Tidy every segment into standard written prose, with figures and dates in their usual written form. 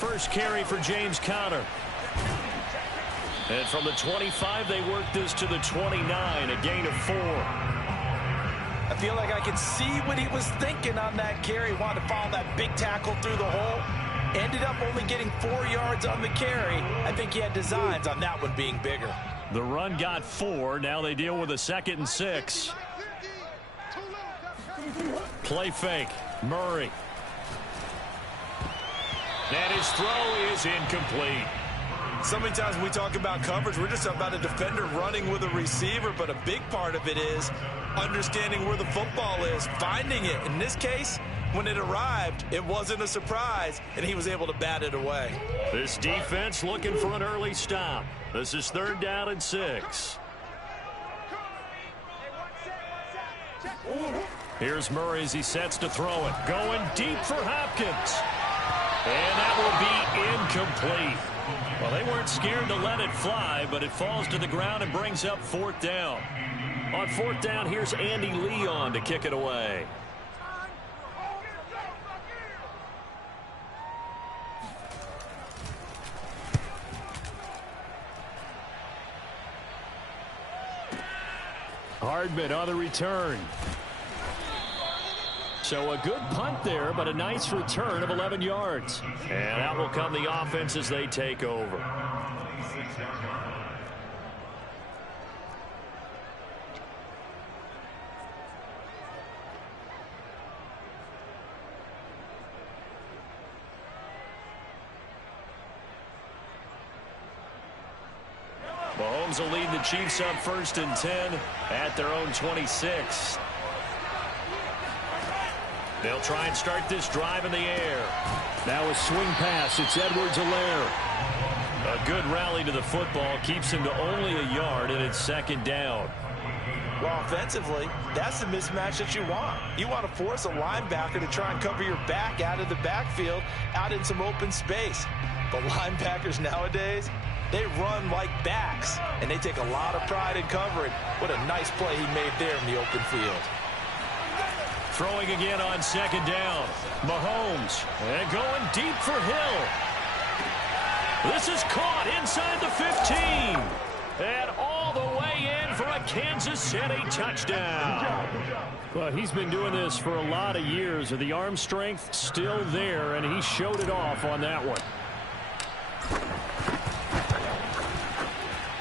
first carry for James Conner. And from the 25, they work this to the 29, a gain of 4. I feel like I can see what he was thinking on that carry. Wanted to follow that big tackle through the hole. Ended up only getting 4 yards on the carry. I think he had designs on that one being bigger. The run got 4. Now they deal with a 2nd and 6. Play fake. Murray. And his throw is incomplete. So many times when we talk about coverage, we're just about a defender running with a receiver, but a big part of it is understanding where the football is, finding it. In this case, when it arrived, it wasn't a surprise, and he was able to bat it away. This defense looking for an early stop. This is 3rd down and 6. Here's Murray as he sets to throw it. Going deep for Hopkins. And that will be incomplete. Well, they weren't scared to let it fly, but it falls to the ground and brings up 4th down. On 4th down, here's Andy Leon to kick it away. Hardman on the return. So a good punt there, but a nice return of 11 yards. And out will come the offense as they take over. Mahomes will lead the Chiefs up 1st and 10 at their own 26. They'll try and start this drive in the air. Now a swing pass. It's Edwards-Helaire. A good rally to the football keeps him to only a yard, and it's 2nd down. Well, offensively, that's the mismatch that you want. You want to force a linebacker to try and cover your back out of the backfield, out in some open space. But linebackers nowadays, they run like backs, and they take a lot of pride in covering. What a nice play he made there in the open field. Throwing again on 2nd down. Mahomes. And going deep for Hill. This is caught inside the 15. And all the way in for a Kansas City touchdown. Well, he's been doing this for a lot of years. The arm strength still there, and he showed it off on that one.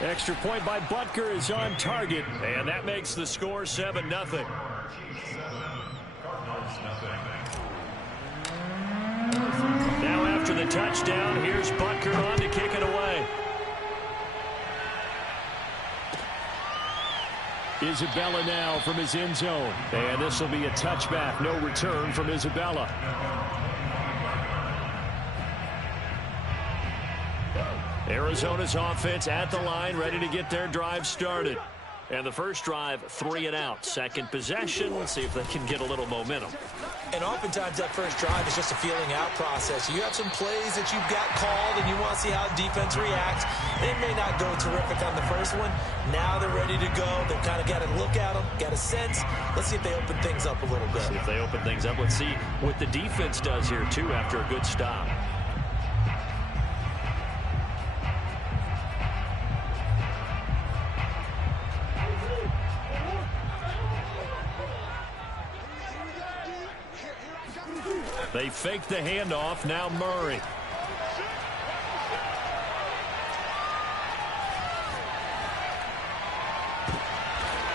Extra point by Butker is on target, and that makes the score 7-0. Now after the touchdown, here's Butker on to kick it away. Isabella now from his end zone. And this will be a touchback. No return from Isabella. Arizona's offense at the line, ready to get their drive started. And the first drive, 3 and out. Second possession. Let's see if they can get a little momentum. And oftentimes that first drive is just a feeling out process. You have some plays that you've got called and you want to see how the defense reacts. It may not go terrific on the first one. Now they're ready to go. They've kind of got to look at them, got a sense. Let's see if they open things up a little bit. See if they open things up. Let's see what the defense does here, too, after a good stop. They fake the handoff. Now Murray.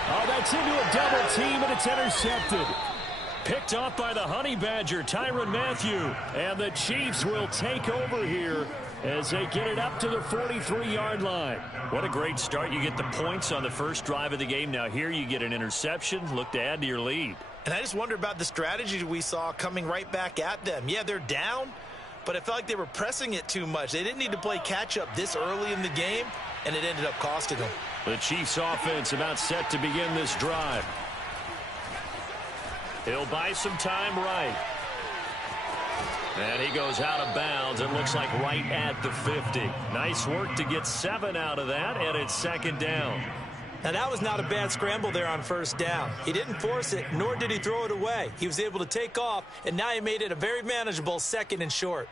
Oh, that's into a double team, and it's intercepted. Picked off by the Honey Badger, Tyrann Mathieu. And the Chiefs will take over here as they get it up to the 43-yard line. What a great start. You get the points on the first drive of the game. Now here you get an interception. Look to add to your lead. And I just wonder about the strategy we saw coming right back at them. Yeah, they're down, but I felt like they were pressing it too much. They didn't need to play catch-up this early in the game, and it ended up costing them. The Chiefs offense about set to begin this drive. He'll buy some time right. And he goes out of bounds. It looks like right at the 50. Nice work to get 7 out of that, and it's 2nd down. Now, that was not a bad scramble there on first down. He didn't force it, nor did he throw it away. He was able to take off, and now he made it a very manageable 2nd and short.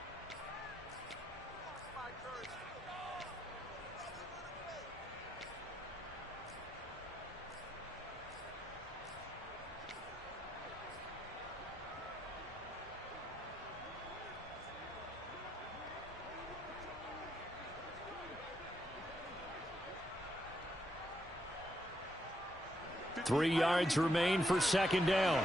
3 yards remain for second down.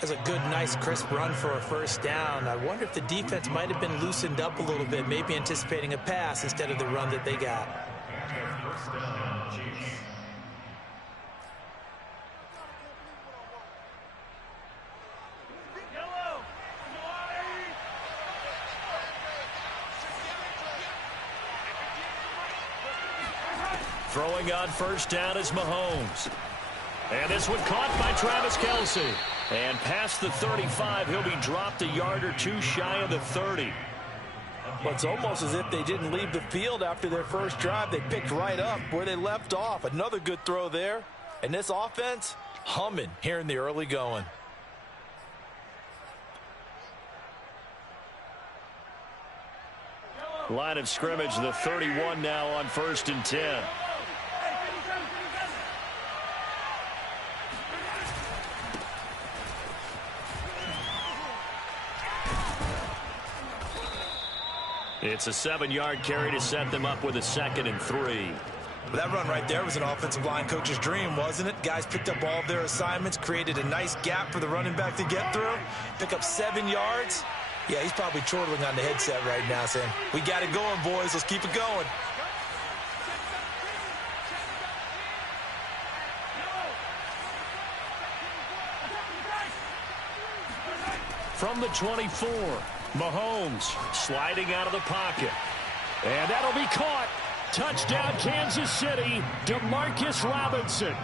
That's a good, nice, crisp run for a first down. I wonder if the defense might have been loosened up a little bit, maybe anticipating a pass instead of the run that they got. Throwing on first down is Mahomes. And this one caught by Travis Kelce. And past the 35, he'll be dropped a yard or two shy of the 30. Well, it's almost as if they didn't leave the field after their first drive. They picked right up where they left off. Another good throw there. And this offense, humming here in the early going. Line of scrimmage, the 31 now on 1st and 10. It's a 7-yard carry to set them up with a 2nd and 3. That run right there was an offensive line coach's dream, wasn't it? Guys picked up all of their assignments, created a nice gap for the running back to get through, pick up 7 yards. Yeah, he's probably chortling on the headset right now saying, we got it going, boys. Let's keep it going. From the 24, Mahomes sliding out of the pocket. And that'll be caught. Touchdown, Kansas City, Demarcus Robinson.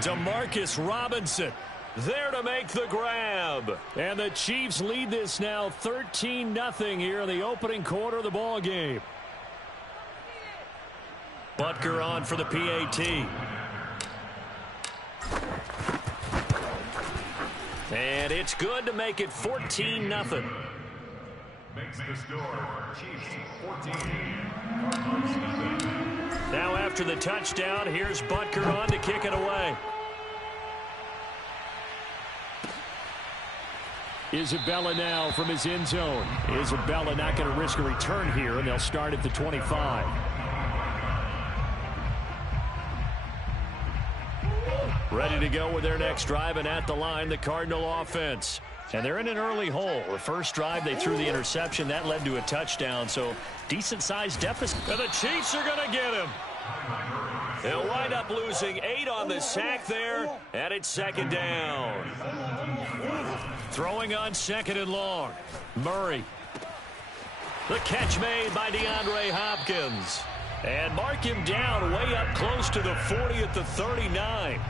Demarcus Robinson there to make the grab. And the Chiefs lead this now 13-0 here in the opening quarter of the ball game. Butker on for the PAT. And it's good to make it 14-0. Makes the score Chiefs 14. Now after the touchdown, here's Butker on to kick it away. Isabella now from his end zone. Isabella not going to risk a return here, and they'll start at the 25. Ready to go with their next drive, and at the line, the Cardinal offense. And they're in an early hole. The first drive, they threw the interception. That led to a touchdown, so decent-sized deficit. And the Chiefs are going to get him. They'll wind up losing 8 on the sack there, and it's 2nd down. Throwing on 2nd and long. Murray. The catch made by DeAndre Hopkins. And mark him down way up close to the 40 at the 39.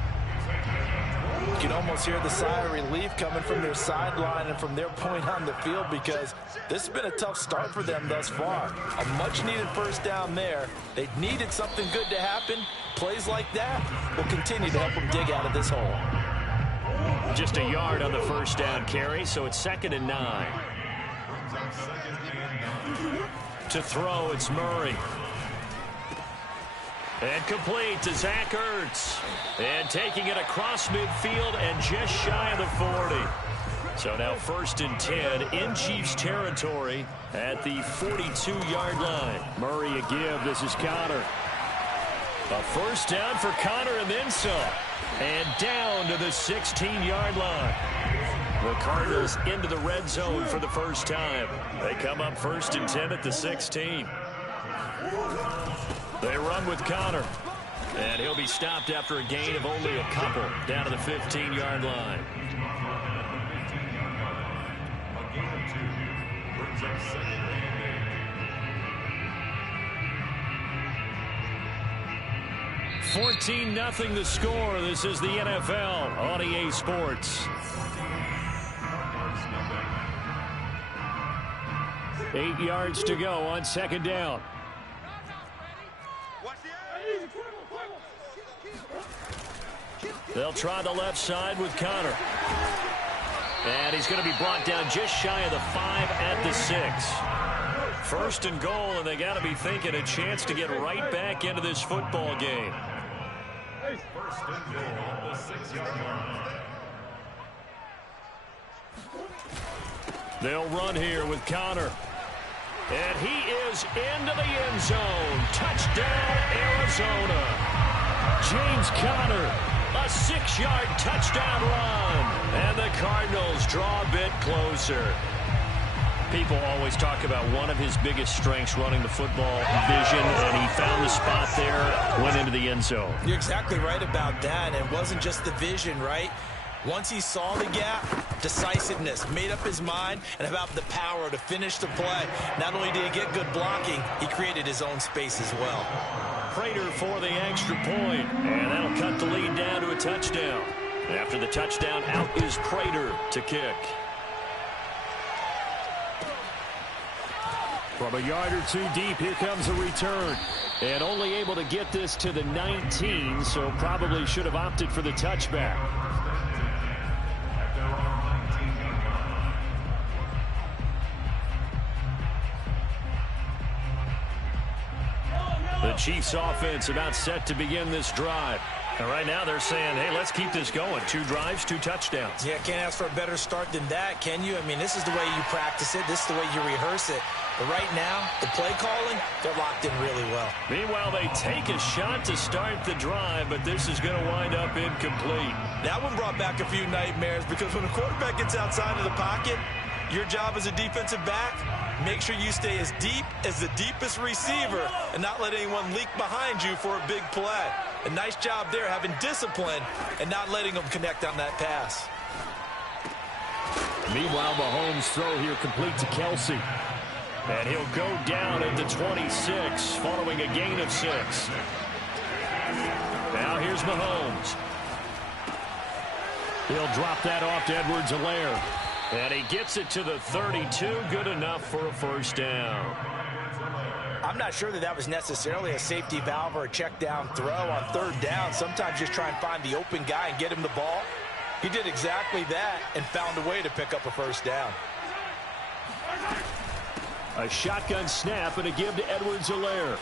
You can almost hear the sigh of relief coming from their sideline and from their point on the field because this has been a tough start for them thus far. A much-needed first down there. They needed something good to happen. Plays like that will continue to help them dig out of this hole. Just a yard on the first down carry, so it's 2nd and 9. To throw, it's Murray. And complete to Zach Ertz. And taking it across midfield and just shy of the 40. So now 1st and 10 in Chiefs territory at the 42-yard line. Murray a give. This is Connor. A first down for Connor and then some. And down to the 16-yard line. The Cardinals into the red zone for the first time. They come up 1st and 10 at the 16. They run with Connor. And he'll be stopped after a gain of only a couple down to the 15-yard line. A gain of 2 brings up 2nd and 8. 14-0 the score. This is the NFL on EA Sports. 8 yards to go on 2nd down. They'll try the left side with Connor. And he's going to be brought down just shy of the 5 at the 6. 1st and goal, and they got to be thinking a chance to get right back into this football game. 1st and goal on the 6-yard line. They'll run here with Connor. And he is into the end zone. Touchdown, Arizona. James Conner, a 6-yard touchdown run. And the Cardinals draw a bit closer. People always talk about one of his biggest strengths running the football, vision, and he found the spot there, went into the end zone. You're exactly right about that. And it wasn't just the vision, right? Once he saw the gap, decisiveness, made up his mind, and about the power to finish the play. Not only did he get good blocking, he created his own space as well. Prater for the extra point, and that'll cut the lead down to a touchdown. After the touchdown, out is Prater to kick. From a yard or two deep, here comes a return. And only able to get this to the 19, so probably should have opted for the touchback. The Chiefs offense about set to begin this drive. And right now they're saying, hey, let's keep this going. 2 drives, 2 touchdowns. Yeah, can't ask for a better start than that, can you? I mean, this is the way you practice it. This is the way you rehearse it. But right now, the play calling, they're locked in really well. Meanwhile, they take a shot to start the drive, but this is going to wind up incomplete. That one brought back a few nightmares because when a quarterback gets outside of the pocket, your job as a defensive back, make sure you stay as deep as the deepest receiver and not let anyone leak behind you for a big play. A nice job there having discipline and not letting them connect on that pass. Meanwhile, Mahomes' throw here complete to Kelsey. And he'll go down at the 26 following a gain of 6. Now here's Mahomes. He'll drop that off to Edwards-Helaire. And he gets it to the 32. Good enough for a first down. I'm not sure that was necessarily a safety valve or a check down throw on 3rd down. Sometimes just try and find the open guy and get him the ball. He did exactly that and found a way to pick up a first down. A shotgun snap and a give to Edwards-Helaire.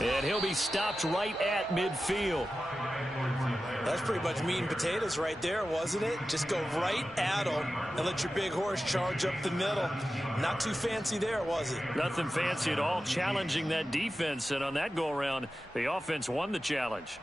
And he'll be stopped right at midfield. That's pretty much meat and potatoes right there, wasn't it? Just go right at him and let your big horse charge up the middle. Not too fancy there, was it? Nothing fancy at all, challenging that defense. And on that go-around, the offense won the challenge.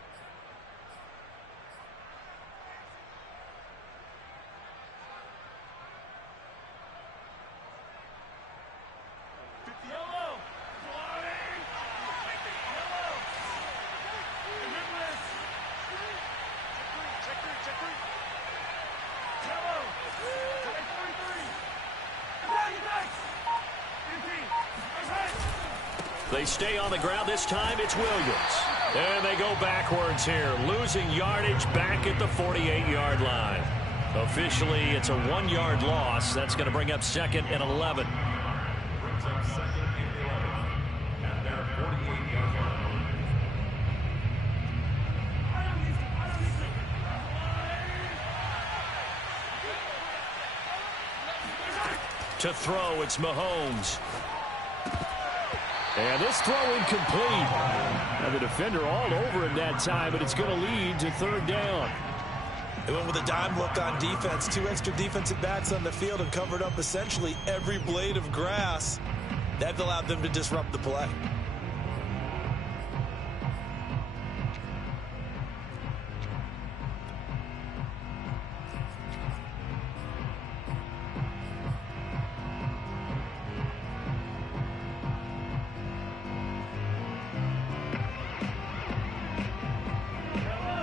They stay on the ground. This time it's Williams. And they go backwards here, losing yardage back at the 48-yard line. Officially, it's a 1-yard loss. That's going to bring up 2nd and 11. Brings up 2nd and 11 at their 48-yard line. To throw, it's Mahomes. And this throw incomplete. Now the defender all over him that time, but it's going to lead to 3rd down. They went with a dime look on defense. 2 extra defensive backs on the field and covered up essentially every blade of grass. That allowed them to disrupt the play.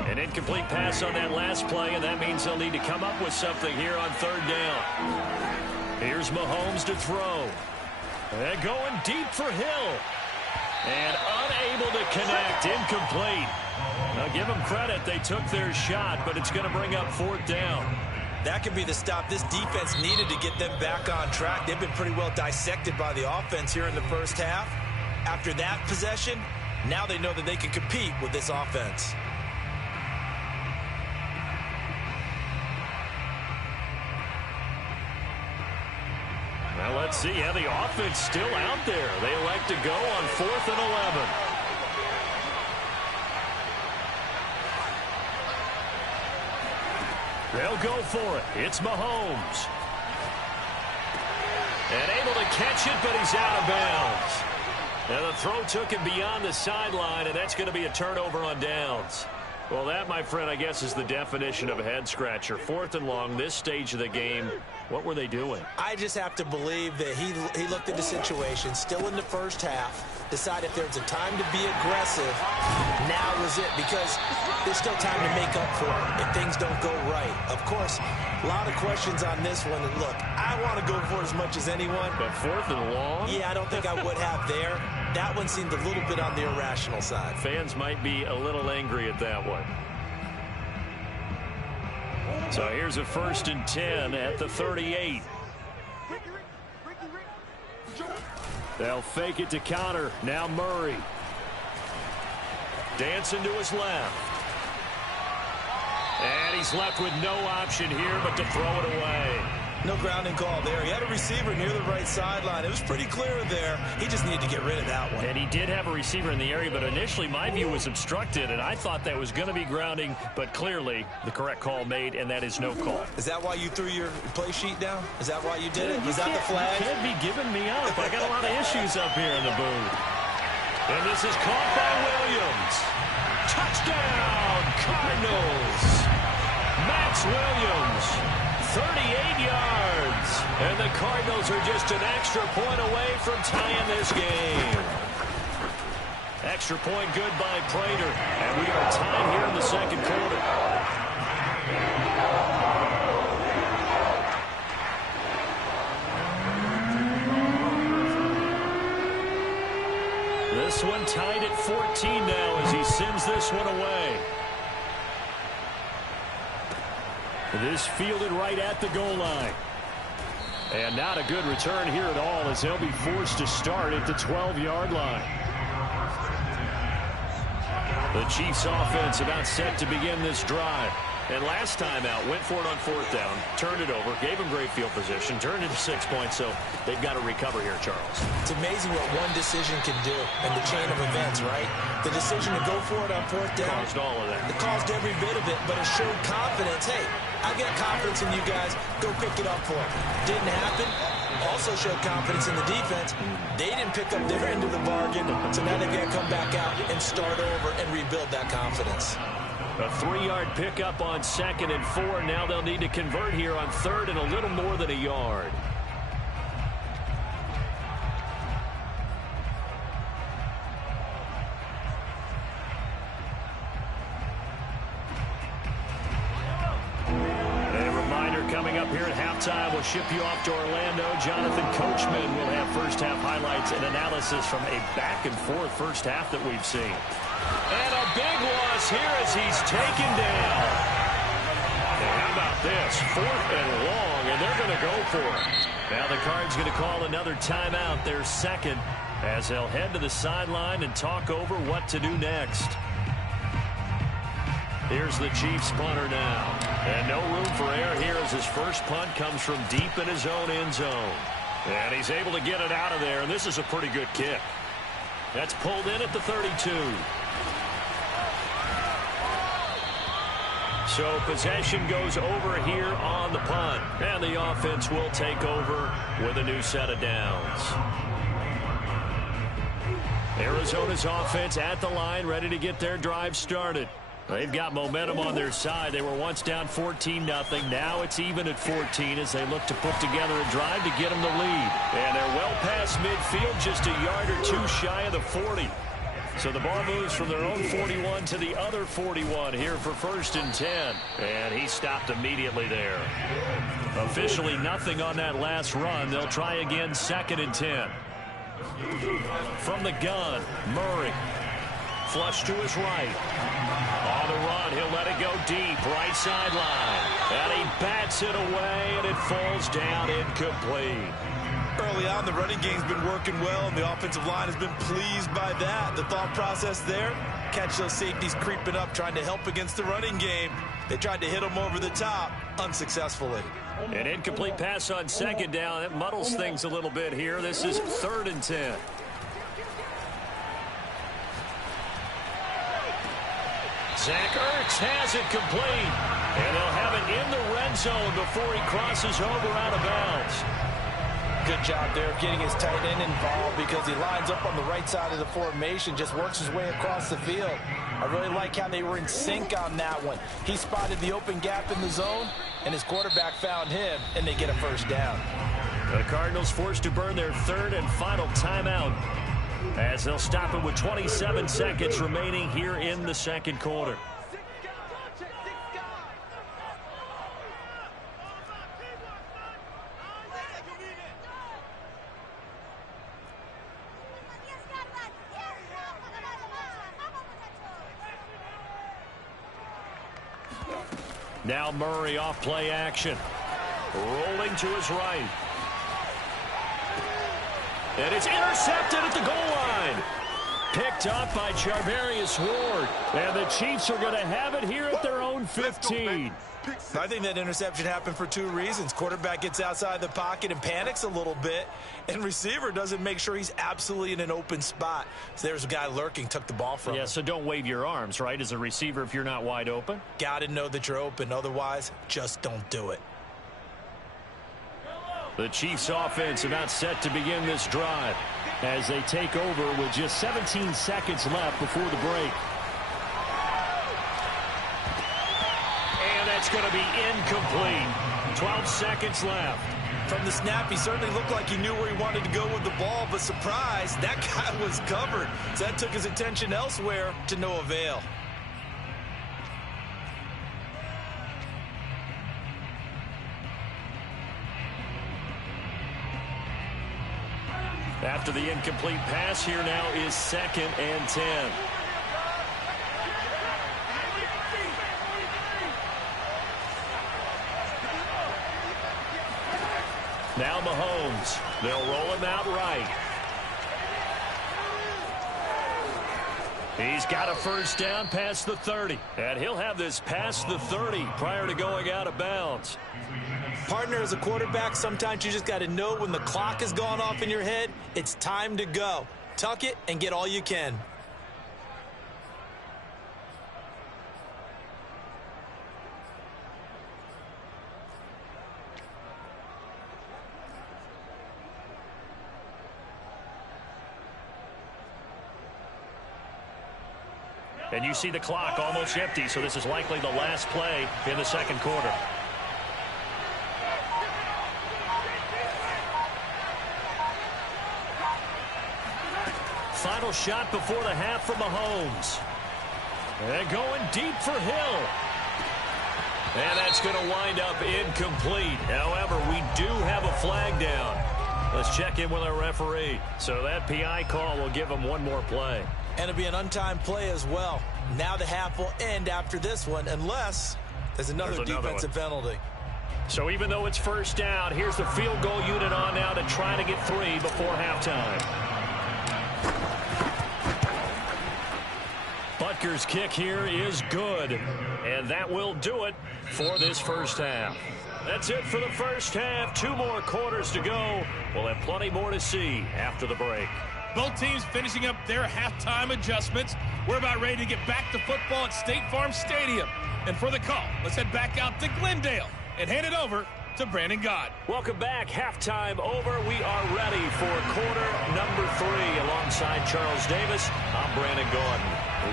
An incomplete pass on that last play, and that means they'll need to come up with something here on 3rd down. Here's Mahomes to throw. And going deep for Hill. And unable to connect. Incomplete. Now give them credit. They took their shot, but it's going to bring up 4th down. That could be the stop this defense needed to get them back on track. They've been pretty well dissected by the offense here in the first half. After that possession, now they know that they can compete with this offense. Well, let's see how the offense still out there. They elect to go on 4th and 11. They'll go for it. It's Mahomes. And able to catch it, but he's out of bounds. And the throw took him beyond the sideline, and that's going to be a turnover on downs. Well, that, my friend, I guess is the definition of a head-scratcher. 4th and long, this stage of the game. What were they doing? I just have to believe that he looked at the situation, still in the first half, decided if there was a time to be aggressive, now was it, because there's still time to make up for it if things don't go right. Of course, a lot of questions on this one, and look, I want to go for it as much as anyone. But 4th and long? Yeah, I don't think I would have there. That one seemed a little bit on the irrational side. Fans might be a little angry at that one. So here's a 1st and 10 at the 38. They'll fake it to counter. Now Murray. Dancing to his left. And he's left with no option here but to throw it away. No grounding call there. He had a receiver near the right sideline. It was pretty clear there. He just needed to get rid of that one. And he did have a receiver in the area, but initially my view was obstructed, and I thought that was going to be grounding, but clearly the correct call made, and that is no call. Is that why you threw your play sheet down? Is that why you did it? Was that the flag? You can't be giving me up. I got a lot of issues up here in the booth. And this is caught by Williams. Touchdown, Cardinals. Max Williams. 38 yards. And the Cardinals are just an extra point away from tying this game. Extra point good by Prater. And we are tied here in the second quarter. This one tied at 14 now as he sends this one away. This fielded right at the goal line. And not a good return here at all as they'll be forced to start at the 12-yard line. The Chiefs offense about set to begin this drive. And last time out, went for it on 4th down, turned it over, gave him great field position, turned it to 6 points, so they've got to recover here, Charles. It's amazing what one decision can do in the chain of events, right? The decision to go for it on 4th down. Caused all of that. It caused every bit of it, but it showed confidence. Hey, I've got confidence in you guys. Go pick it up for me. Didn't happen. Also showed confidence in the defense. They didn't pick up their end of the bargain, so now they've got to come back out and start over and rebuild that confidence. A 3-yard pickup on 2nd and 4. Now they'll need to convert here on 3rd and a little more than a yard. Coming up here at halftime, we'll ship you off to Orlando. Jonathan Coachman will have first-half highlights and analysis from a back-and-forth first half that we've seen. And a big loss here as he's taken down. And how about this? 4th and long, and they're going to go for it. Now the Cards going to call another timeout, their second, as they'll head to the sideline and talk over what to do next. Here's the Chiefs punter now. And no room for error here as his first punt comes from deep in his own end zone. And he's able to get it out of there, and this is a pretty good kick. That's pulled in at the 32. So possession goes over here on the punt. And the offense will take over with a new set of downs. Arizona's offense at the line, ready to get their drive started. They've got momentum on their side. They were once down 14-0. Now it's even at 14 as they look to put together a drive to get them the lead. And they're well past midfield, just a yard or two shy of the 40. So the ball moves from their own 41 to the other 41 here for 1st and 10. And he stopped immediately there. Officially nothing on that last run. They'll try again 2nd and 10. From the gun, Murray. Flush to his right. On the run, he'll let it go deep, right sideline. And he bats it away, and it falls down incomplete. Early on, the running game's been working well, and the offensive line has been pleased by that. The thought process there, catch those safeties creeping up, trying to help against the running game. They tried to hit them over the top, unsuccessfully. An incomplete pass on 2nd down. It muddles things a little bit here. This is 3rd and 10. Zach Ertz has it complete. And they'll have it in the red zone before he crosses over out of bounds. good job there of getting his tight end involved because he lines up on the right side of the formation, just works his way across the field. I really like how they were in sync on that one. He spotted the open gap in the zone, and his quarterback found him, and they get a first down. The Cardinals forced to burn their third and final timeout as they'll stop it with 27 seconds remaining here in the second quarter. Now Murray off play action. Rolling to his right. And it's intercepted at the goal line. Picked up by Charvarius Ward. And the Chiefs are going to have it here at their own 15. I think that interception happened for two reasons. Quarterback gets outside the pocket and panics a little bit, and receiver doesn't make sure he's absolutely in an open spot. So there's a guy lurking, took the ball from him. Yeah, so don't wave your arms, right, as a receiver if you're not wide open. Got to know that you're open. Otherwise, just don't do it. The Chiefs offense about set to begin this drive as they take over with just 17 seconds left before the break. And that's going to be incomplete. 12 seconds left. From the snap, he certainly looked like he knew where he wanted to go with the ball, but surprise, that guy was covered. So that took his attention elsewhere to no avail. After the incomplete pass, here now is 2nd and 10. Now Mahomes. They'll roll him out right. He's got a first down past the 30. And he'll have this past the 30 prior to going out of bounds. Partner, as a quarterback, sometimes you just got to know when the clock has gone off in your head, it's time to go. Tuck it and get all you can. And you see the clock almost empty, so this is likely the last play in the second quarter. Final shot before the half from Mahomes. And going deep for Hill. And that's going to wind up incomplete. However, we do have a flag down. Let's check in with our referee. So that PI call will give him one more play. And it'll be an untimed play as well. Now the half will end after this one, unless there's another defensive penalty. So even though it's first down, here's the field goal unit on now to try to get 3 before halftime. Butker's kick here is good. And that will do it for this first half. That's it for the first half. 2 more quarters to go. We'll have plenty more to see after the break. Both teams finishing up their halftime adjustments. We're about ready to get back to football at State Farm Stadium. And for the call, let's head back out to Glendale and hand it over to MaddenGod. Welcome back. Halftime over. We are ready for quarter number 3. Alongside Charles Davis, I'm Brandon Gordon.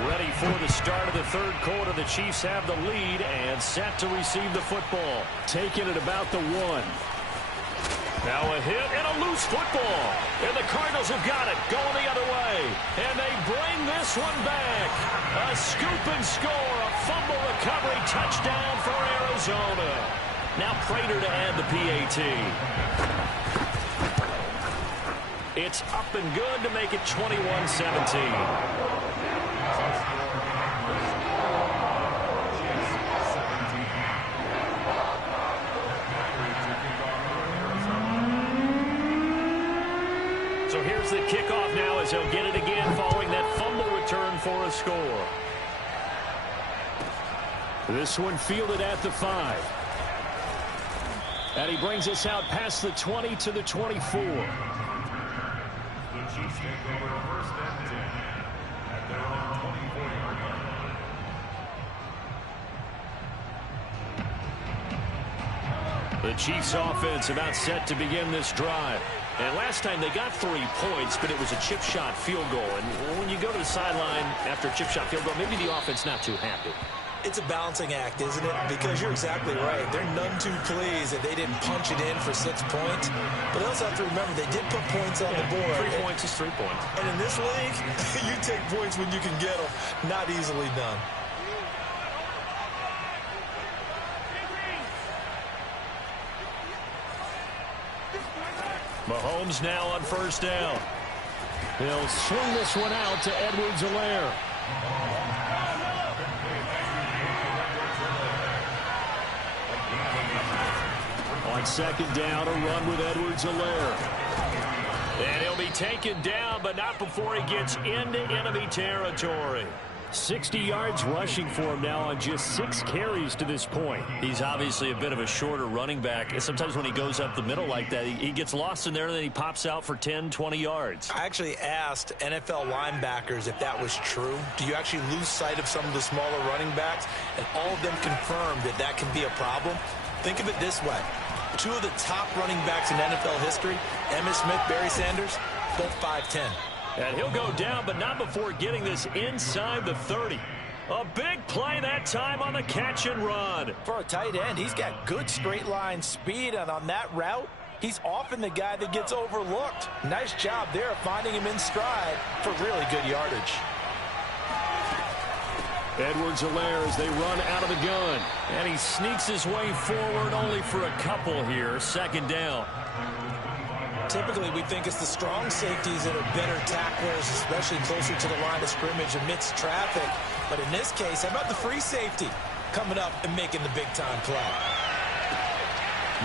Ready for the start of the third quarter. The Chiefs have the lead and set to receive the football. Taking it about the 1. Now a hit and a loose football. And the Cardinals have got it. Going the other way. And they bring this one back. A scoop and score. A fumble recovery touchdown for Arizona. Now Prater to add the PAT. It's up and good to make it 21-17. So here's the kickoff now as he'll get it again following that fumble return for a score. This one fielded at the 5. And he brings us out past the 20 to the 24. The Chiefs take over 1st and 10 at their own 24-yard line. The Chiefs offense about set to begin this drive. And last time they got 3 points, but it was a chip shot field goal. And when you go to the sideline after a chip shot field goal, maybe the offense not too happy. It's a balancing act, isn't it? Because you're exactly right. They're none too pleased that they didn't punch it in for 6 points. But they also have to remember they did put points on the board. 3 points is 3 points. And in this league, you take points when you can get them. Not easily done. Mahomes now on first down. He'll swing this one out to Edwards-Helaire. On second down, a run with Edwards-Helaire. And he'll be taken down, but not before he gets into enemy territory. 60 yards rushing for him now on just 6 carries to this point. He's obviously a bit of a shorter running back. Sometimes when he goes up the middle like that, he gets lost in there, and then he pops out for 10, 20 yards. I actually asked NFL linebackers if that was true. Do you actually lose sight of some of the smaller running backs? And all of them confirmed that that can be a problem. Think of it this way. 2 of the top running backs in NFL history, Emmitt Smith, Barry Sanders, both 5'10". And he'll go down, but not before getting this inside the 30. A big play that time on the catch and run. For a tight end, he's got good straight line speed, and on that route, he's often the guy that gets overlooked. Nice job there of finding him in stride for really good yardage. Edwards-Helaire as they run out of the gun. And he sneaks his way forward only for a couple here. Second down. Typically, we think it's the strong safeties that are better tacklers, especially closer to the line of scrimmage amidst traffic. But in this case, how about the free safety coming up and making the big-time play?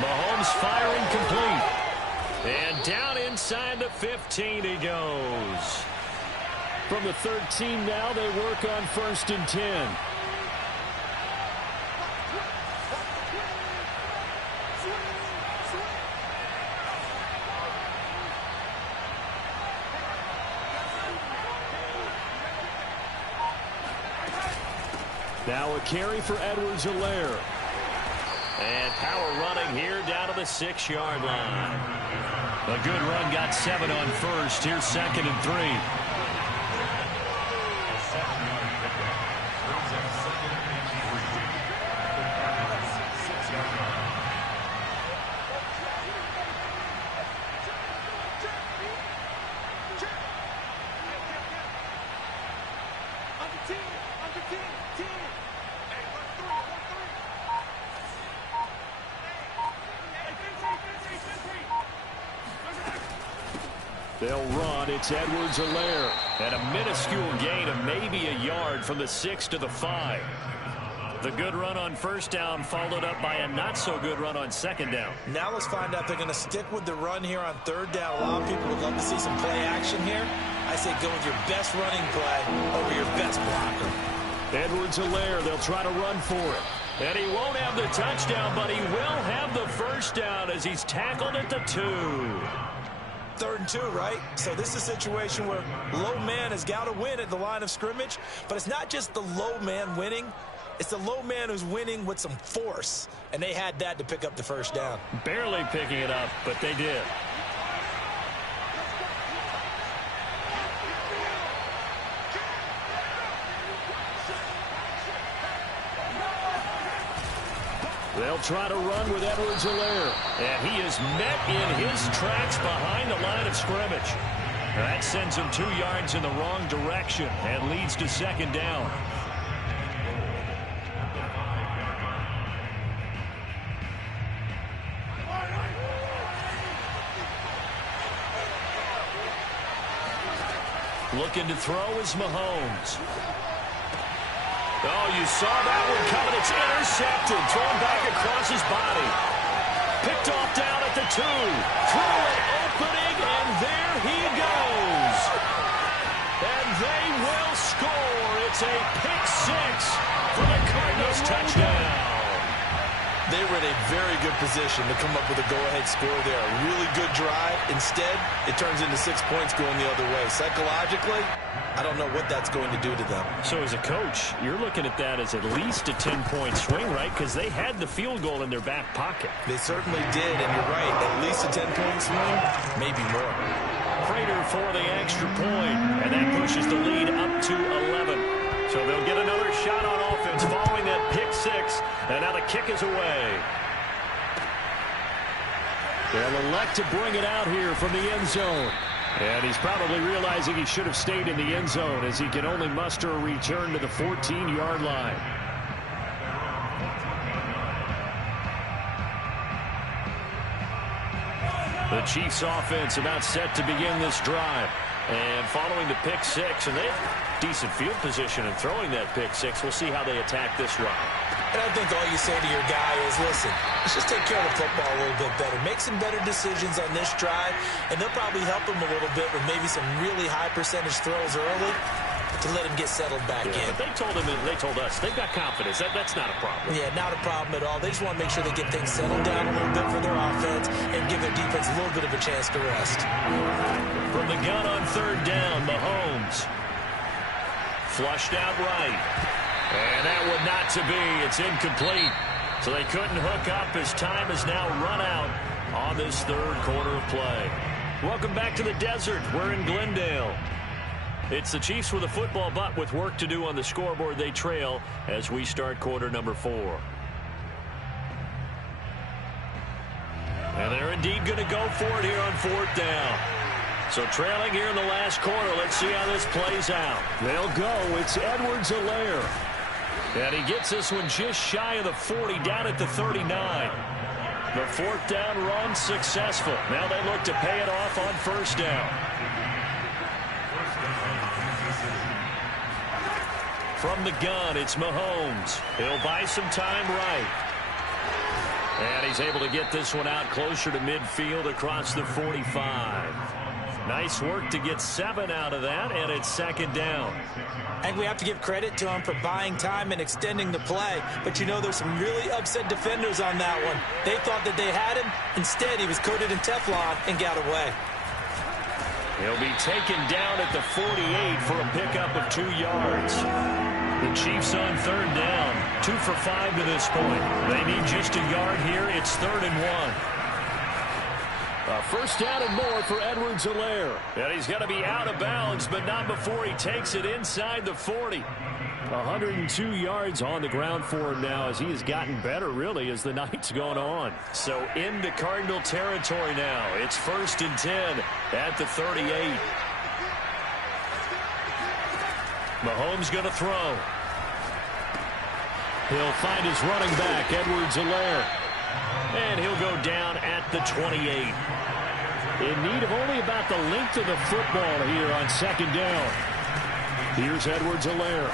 Mahomes firing complete. And down inside the 15 he goes. From the 13 now, they work on 1st and 10. Now a carry for Edwards-Helaire. And power running here down to the 6-yard line. A good run, got 7 on first. Here's 2nd and 3. They'll run. It's Edwards-Helaire. And a minuscule gain of maybe a yard from the 6 to the 5. The good run on first down followed up by a not-so-good run on second down. Now let's find out if they're going to stick with the run here on third down. A lot of people would love to see some play action here. I say go with your best running play over your best blocker. Edwards-Helaire, they'll try to run for it. And he won't have the touchdown, but he will have the first down as he's tackled at the 2. 3rd and 2, right? So this is a situation where low man has got to win at the line of scrimmage, but it's not just the low man winning. It's the low man who's winning with some force, and they had that to pick up the first down. Barely picking it up, but they did. They'll try to run with Edwards-Helaire. And he is met in his tracks behind the line of scrimmage. That sends him 2 yards in the wrong direction and leads to 2nd down. Looking to throw is Mahomes. Oh, you saw that one coming. It's intercepted. Thrown back across his body. Picked off down at the 2. Through an opening, and there he goes. And they will score. It's a pick 6 for the Cardinals touchdown. They were in a very good position to come up with a go-ahead score there. A really good drive. Instead, it turns into 6 points going the other way. Psychologically, I don't know what that's going to do to them. So as a coach, you're looking at that as at least a 10-point swing, right? Because they had the field goal in their back pocket. They certainly did, and you're right. At least a 10-point swing, maybe more. Prater for the extra point, and that pushes the lead up to 11. So they'll get another shot on offense following that pick six, and now the kick is away. They'll elect to bring it out here from the end zone. And he's probably realizing he should have stayed in the end zone as he can only muster a return to the 14-yard line. The Chiefs offense about set to begin this drive. And following the pick six, and they have decent field position in throwing that pick six. We'll see how they attack this run. And I think all you say to your guy is, listen, let's just take care of the football a little bit better. Make some better decisions on this drive, and they'll probably help him a little bit with maybe some really high percentage throws early to let him get settled back in. But they told him, and they told us, they've got confidence. That's not a problem. Yeah, not a problem at all. They just want to make sure they get things settled down a little bit for their offense and give their defense a little bit of a chance to rest. From the gun on third down, Mahomes. Flushed out right. And that would not to be. It's incomplete. So they couldn't hook up as time is now run out on this third quarter of play. Welcome back to the desert. We're in Glendale. It's the Chiefs with a football, but with work to do on the scoreboard, they trail as we start quarter number 4. And they're indeed going to go for it here on fourth down. So trailing here in the last quarter, let's see how this plays out. They'll go. It's Edwards-Helaire. And he gets this one just shy of the 40, down at the 39. The fourth down run successful. Now they look to pay it off on first down. From the gun, it's Mahomes. He'll buy some time right. And he's able to get this one out closer to midfield across the 45. Nice work to get 7 out of that, and it's second down. I think we have to give credit to him for buying time and extending the play. But, you know, there's some really upset defenders on that one. They thought that they had him. Instead, he was coated in Teflon and got away. He'll be taken down at the 48 for a pickup of 2 yards. The Chiefs on third down, 2 for 5 to this point. They need just a yard here. It's 3rd and 1. First down and more for Edwards-Helaire. And he's going to be out of bounds, but not before he takes it inside the 40. 102 yards on the ground for him now as he has gotten better, really, as the night's gone on. So into Cardinal territory now. It's 1st and 10 at the 38. Mahomes going to throw. He'll find his running back, Edwards-Helaire. And he'll go down at the 28. In need of only about the length of the football here on second down. Here's Edwards-Helaire.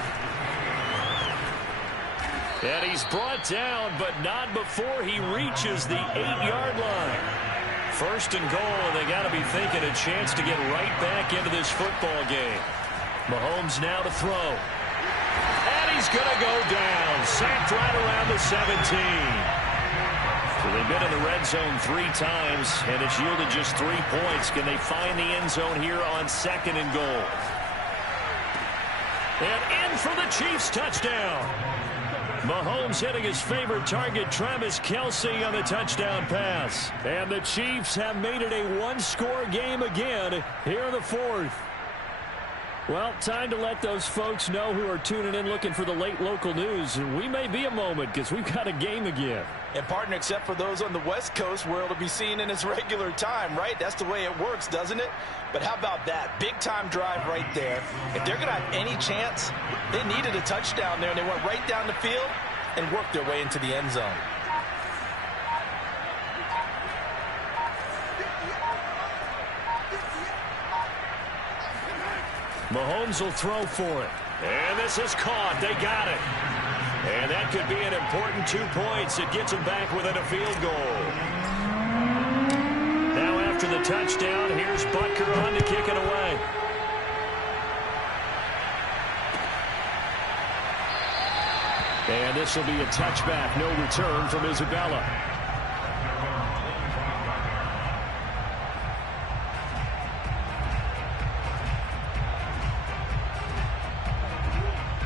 And he's brought down, but not before he reaches the 8-yard line. 1st and goal, and they got to be thinking a chance to get right back into this football game. Mahomes now to throw. And he's going to go down. Sacked right around the 17. So they've been in the red zone 3 times, and it's yielded just 3 points. Can they find the end zone here on 2nd and goal? And in for the Chiefs touchdown. Mahomes hitting his favorite target, Travis Kelce, on the touchdown pass. And the Chiefs have made it a one-score game again here in the 4th. Well, time to let those folks know who are tuning in looking for the late local news. We may be a moment because we've got a game again. And, partner, except for those on the West Coast where it'll be seen in its regular time, right? That's the way it works, doesn't it? But how about that? Big-time drive right there. If they're going to have any chance, they needed a touchdown there, and they went right down the field and worked their way into the end zone. Mahomes will throw for it. And this is caught. They got it. And that could be an important 2 points. It gets them back within a field goal. Now after the touchdown, here's Butker on to kick it away. And this will be a touchback. No return from Isabella.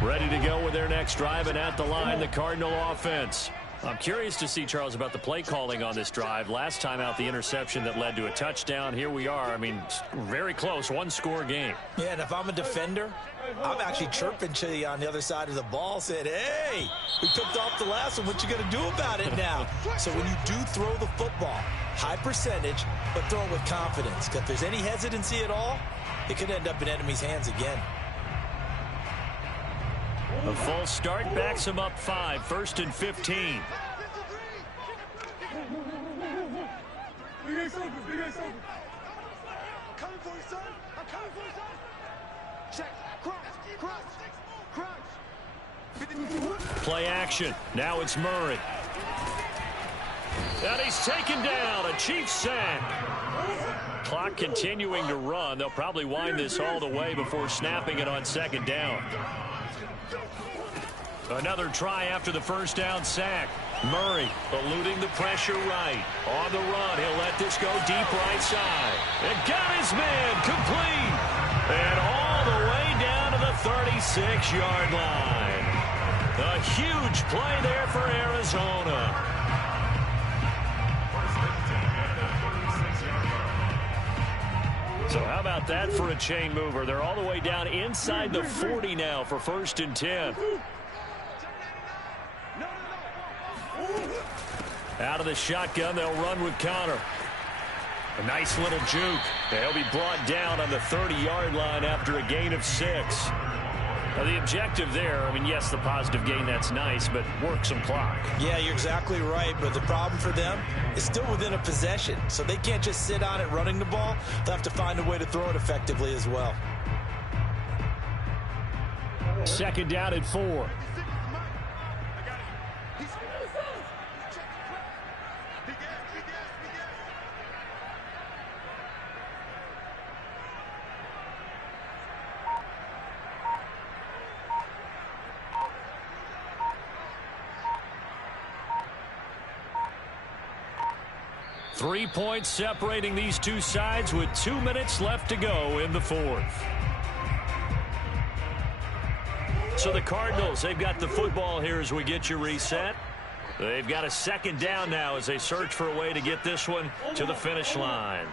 Ready to go with their next drive, and at the line, the Cardinal offense. I'm curious to see, Charles, about the play calling on this drive. Last time out, the interception that led to a touchdown. Here we are. I mean, very close, one-score game. Yeah, and if I'm a defender, I'm actually chirping to you on the other side of the ball, saying, hey, we picked off the last one. What you going to do about it now? So when you do throw the football, high percentage, but throw it with confidence. Because if there's any hesitancy at all, it could end up in enemy's hands again. A false start backs him up 5, 1st and 15. Play action. Now it's Murray. And he's taken down. A Chiefs sack. Clock continuing to run. They'll probably wind this all the way before snapping it on 2nd down. Another try after the first down sack. Murray eluding the pressure right. On the run, he'll let this go deep right side. And got his man complete. And all the way down to the 36-yard line. A huge play there for Arizona. So how about that for a chain mover? They're all the way down inside the 40 now for 1st and 10. Out of the shotgun, they'll run with Connor. A nice little juke. They'll be brought down on the 30-yard line after a gain of 6. Now, the objective there, I mean, yes, the positive gain, that's nice, but work some clock. Yeah, you're exactly right, but the problem for them is still within a possession, so they can't just sit on it running the ball. They'll have to find a way to throw it effectively as well. 2nd down and 4. 3 points separating these two sides with 2 minutes left to go in the 4th. So the Cardinals, they've got the football here as we get you reset. They've got a 2nd down now as they search for a way to get this one to the finish line.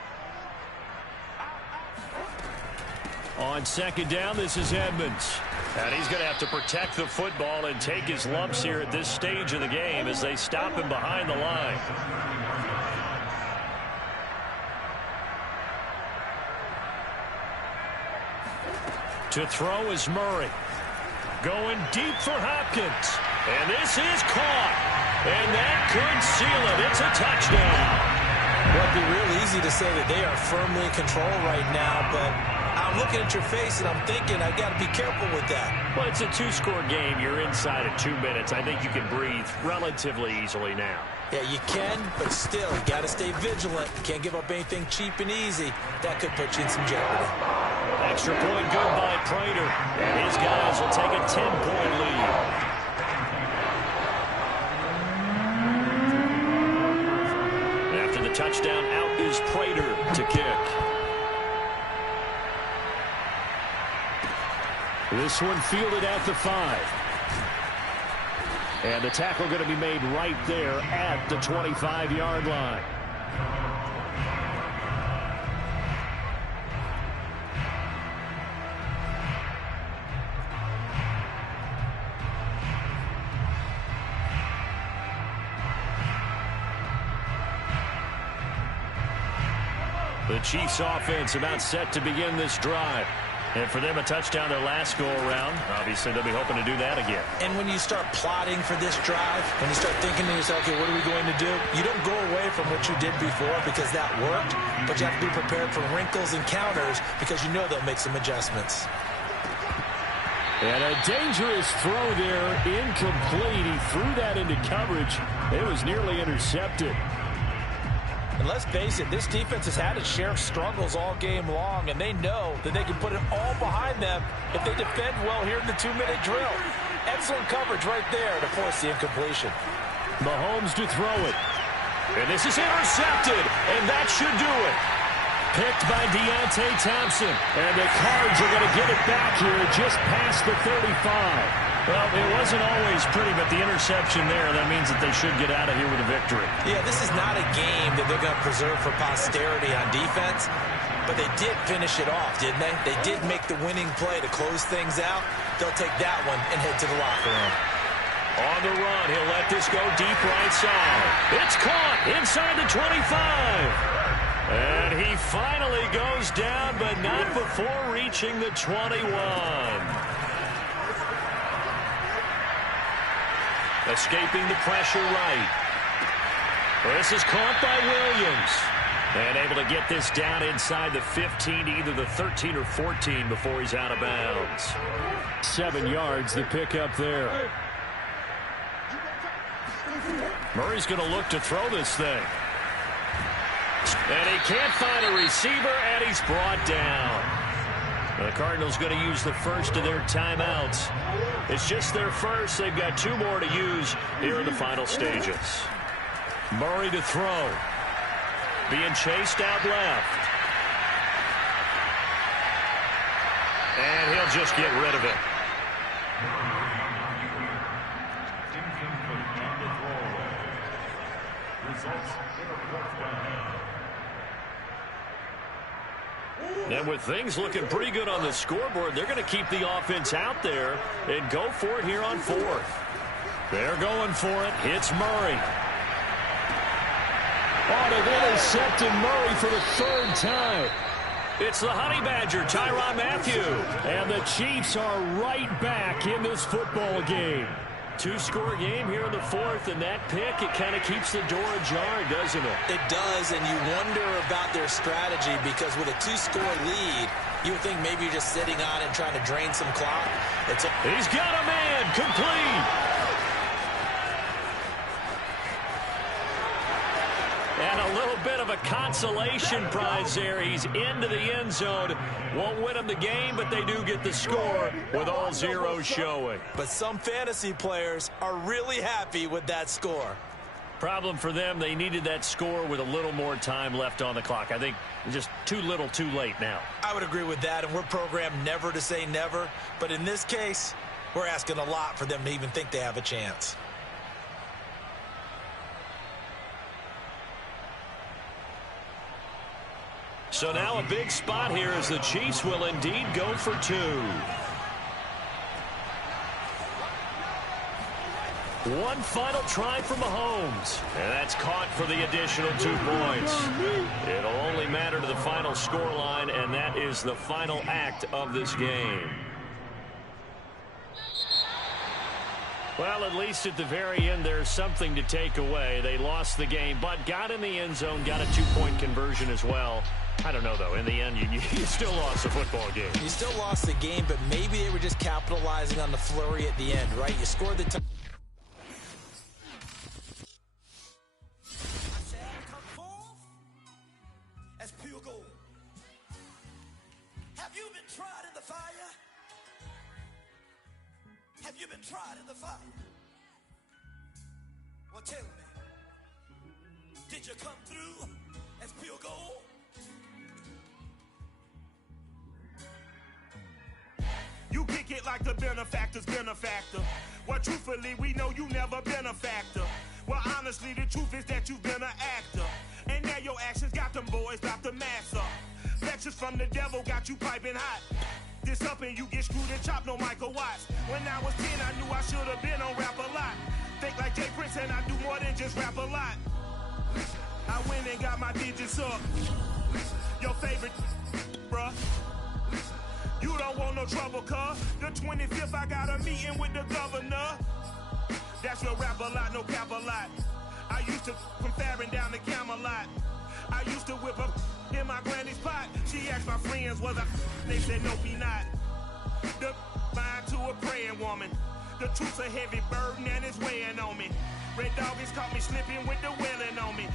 On 2nd down, this is Edmonds. And he's going to have to protect the football and take his lumps here at this stage of the game as they stop him behind the line. To throw is Murray. Going deep for Hopkins. And this is caught. And that could seal it. It's a touchdown. Well, it'd be real easy to say that they are firmly in control right now, but I'm looking at your face and I'm thinking I've got to be careful with that. Well, it's a 2-score game. You're inside at 2 minutes. I think you can breathe relatively easily now. Yeah, you can, but still, you got to stay vigilant. You can't give up anything cheap and easy. That could put you in some jeopardy. Extra point good by Prater. And his guys will take a 10-point lead. After the touchdown, out is Prater to kick. This one fielded at the 5. And the tackle going to be made right there at the 25-yard line. The Chiefs offense about set to begin this drive. And for them, a touchdown their last go-around. Obviously, they'll be hoping to do that again. And when you start plotting for this drive, when you start thinking to yourself, okay, what are we going to do? You don't go away from what you did before because that worked, but you have to be prepared for wrinkles and counters because you know they'll make some adjustments. And a dangerous throw there, incomplete. He threw that into coverage. It was nearly intercepted. And let's face it, this defense has had its share of struggles all game long, and they know that they can put it all behind them if they defend well here in the 2-minute drill. Excellent coverage right there to force the incompletion. Mahomes to throw it. And this is intercepted, and that should do it. Picked by Deontay Thompson. And the Cards are going to get it back here just past the 35. Well, it wasn't always pretty, but the interception there, that means that they should get out of here with a victory. Yeah, this is not a game that they're going to preserve for posterity on defense, but they did finish it off, didn't they? They did make the winning play to close things out. They'll take that one and head to the locker room. On the run, he'll let this go deep right side. It's caught inside the 25. And he finally goes down, but not before reaching the 21. Escaping the pressure right. This is caught by Williams. And able to get this down inside the 15 to either the 13 or 14 before he's out of bounds. 7 yards, the pickup there. Murray's going to look to throw this thing. And he can't find a receiver, and he's brought down. The Cardinals going to use the first of their timeouts. It's just their first. They've got 2 more to use here in the final stages. Murray to throw. Being chased out left. And he'll just get rid of it. And with things looking pretty good on the scoreboard, they're going to keep the offense out there and go for it here on 4th. They're going for it. Hits Murray. Oh, they've intercepted Murray for the 3rd time. It's the Honey Badger, Tyrann Mathieu. And the Chiefs are right back in this football game. 2-score game here in the 4th, and that pick, it kind of keeps the door ajar, doesn't it? It does, and you wonder about their strategy because with a 2-score lead, you would think maybe you're just sitting on it and trying to drain some clock. He's got a man, complete. And a little bit of a consolation prize there. He's into the end zone. Won't win them the game, but they do get the score with all zeros showing. But some fantasy players are really happy with that score. Problem for them, they needed that score with a little more time left on the clock. I think just too little, too late now. I would agree with that, and we're programmed never to say never. But in this case, we're asking a lot for them to even think they have a chance. So now a big spot here as the Chiefs will indeed go for 2. One final try for Mahomes. And that's caught for the additional 2 points. It'll only matter to the final scoreline, and that is the final act of this game. Well, at least at the very end, there's something to take away. They lost the game, but got in the end zone, got a 2-point conversion as well. I don't know, though. In the end, you still lost the football game. You still lost the game, but maybe they were just capitalizing on the flurry at the end, right? You scored the touchdown. Have you been tried in the fire? Have you been tried in the fire? Well, tell me, did you come through as pure gold? You kick it like the benefactor's benefactor. Well, truthfully, we know you never been a factor. Well, honestly, the truth is that you've been an actor. And now your actions got them boys about to mass up. Lectures from the devil got you piping hot. This up and you get screwed and chopped, no Michael Watts. When I was 10, I knew I should have been on rap a lot. Think like Jay Prince and I do more than just rap a lot. I went and got my digits up. Your favorite, bruh. You don't want no trouble, cuz. The 25th, I got a meeting with the governor. That's your rap a lot, no cap a lot. I used to from Farron down to Camelot. I used to whip up in my granny's pot. She asked my friends, was I? They said, no, be not. The mind to a praying woman. The truth's a heavy burden and it's weighing on me. Red Dog has caught me slipping with the wailing on me.